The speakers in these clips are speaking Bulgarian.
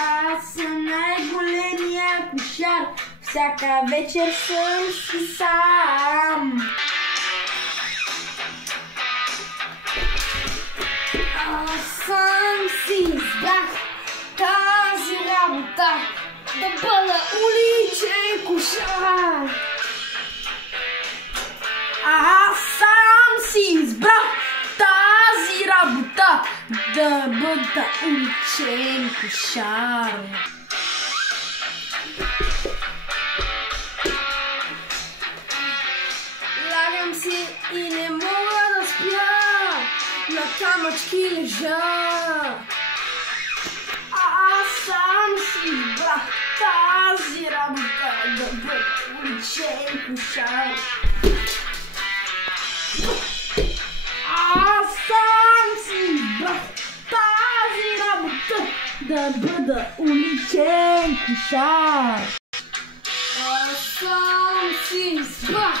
Аз съм най-големия кошар, всяка вечер съм си сам. Аз съм си избрах тази работа, да бъда уличен кошар. Аз сам си избрах тази работа, да бъда уличен кошар. Лягам си и не мога да спя, на камъчки лежа. Аз сам си избрах тази работа, да бъда уличен кошар. Аз сам си избрах тази работа, да бъда уличен кошар. Аз сам си избрах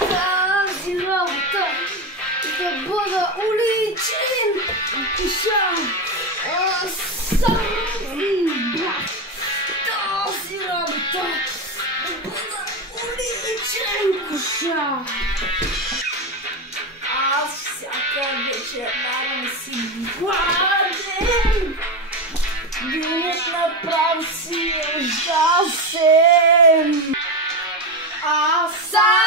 тази работа, да бъда уличен кошар. Аз сам си избрах тази работа, да бъда уличен кошар. Аз всяка вечер лягам си гладен, денят направо си е ужасен. Аз сам